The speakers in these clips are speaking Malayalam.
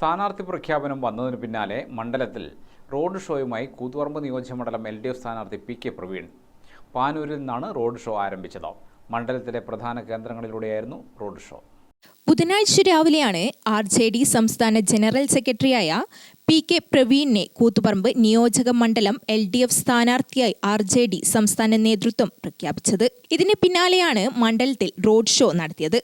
സ്ഥാനാർത്ഥി പ്രഖ്യാപനം വന്നതിന് പിന്നാലെ മണ്ഡലത്തിൽ റോഡ് ഷോയുമായി കൂത്തുപറമ്പ് നിയോജകമണ്ഡലം LDF സ്ഥാനാർത്ഥി PK പ്രവീൺ പാനൂരിൽ നിന്നാണ് റോഡ് ഷോ ആരംഭിച്ചത്. മണ്ഡലത്തിലെ പ്രധാന കേന്ദ്രങ്ങളിലൂടെയായിരുന്നു റോഡ് ഷോ. ബുധനാഴ്ച രാവിലെയാണ് RJD സംസ്ഥാന ജനറൽ സെക്രട്ടറിയായ PK പ്രവീണിനെ കൂത്തുപറമ്പ് നിയോജക മണ്ഡലം LDF സ്ഥാനാർത്ഥിയായി RJD സംസ്ഥാന നേതൃത്വം പ്രഖ്യാപിച്ചത്. ഇതിന് പിന്നാലെയാണ് മണ്ഡലത്തിൽ റോഡ് ഷോ നടത്തിയത്.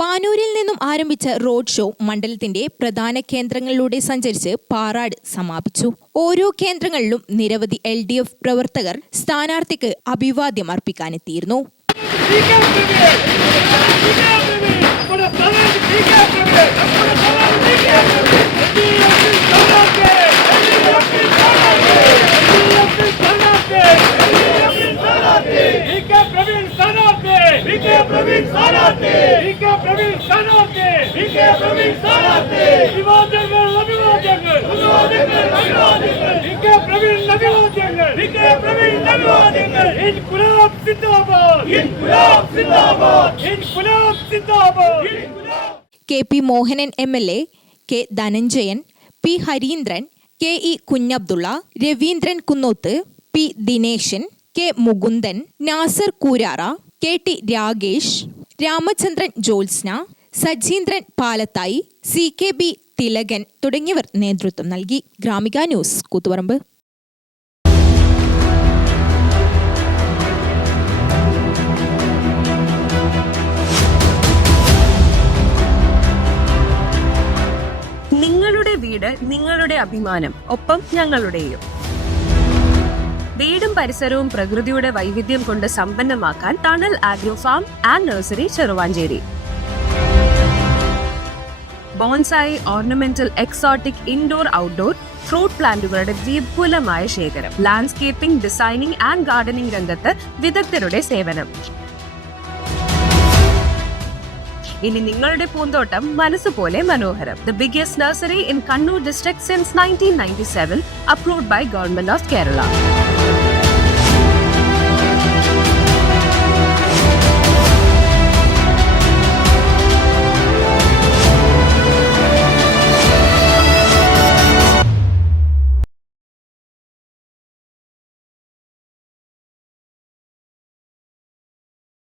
പാനൂരിൽ നിന്നും ആരംഭിച്ച റോഡ് ഷോ മണ്ഡലത്തിന്റെ പ്രധാന കേന്ദ്രങ്ങളിലൂടെ സഞ്ചരിച്ച് പാറാട് സമാപിച്ചു. ഓരോ കേന്ദ്രങ്ങളിലും നിരവധി LDF പ്രവർത്തകർ സ്ഥാനാർത്ഥിക്ക് അഭിവാദ്യം അർപ്പിക്കാനെത്തിയിരുന്നു. KP Mohanan MLA, K Dhananjayan, P Harindran, KE Kunhabdulla, Raveendran Kunnoth, P Dineshan, K Mukundan, Nasar Koorara, KT Ragesh, Ramachandran Jyotsna, Sajeendran Palathayi, CKB Thilakan തുടങ്ങിയവർ നേതൃത്വം നൽകി. ഗ്രാമിക ന്യൂസ്, കൂത്തുപറമ്പ്. നിങ്ങളുടെ വീട് നിങ്ങളുടെ അഭിമാനം, ഒപ്പം ഞങ്ങളുടെയും. വീടും പരിസരവും പ്രകൃതിയുടെ വൈവിധ്യം കൊണ്ട് സമ്പന്നമാക്കാൻ tunnel agro farm and nursery Cheruvanchery. Bonsai, ornamental, exotic, indoor, outdoor fruit പ്ലാന്റുകളുടെ വിപുലമായ ശേഖരം. ലാൻഡ്സ്കേപ്പിംഗ്, ഡിസൈനിംഗ് ആൻഡ് ഗാർഡനിംഗ് രംഗത്ത് വിദഗ്ധരുടെ സേവനം. ഇനി നിങ്ങളുടെ പൂന്തോട്ടം മനസ്സുപോലെ മനോഹരം. The biggest nursery in Kannur district since 1997, approved by Government of Kerala.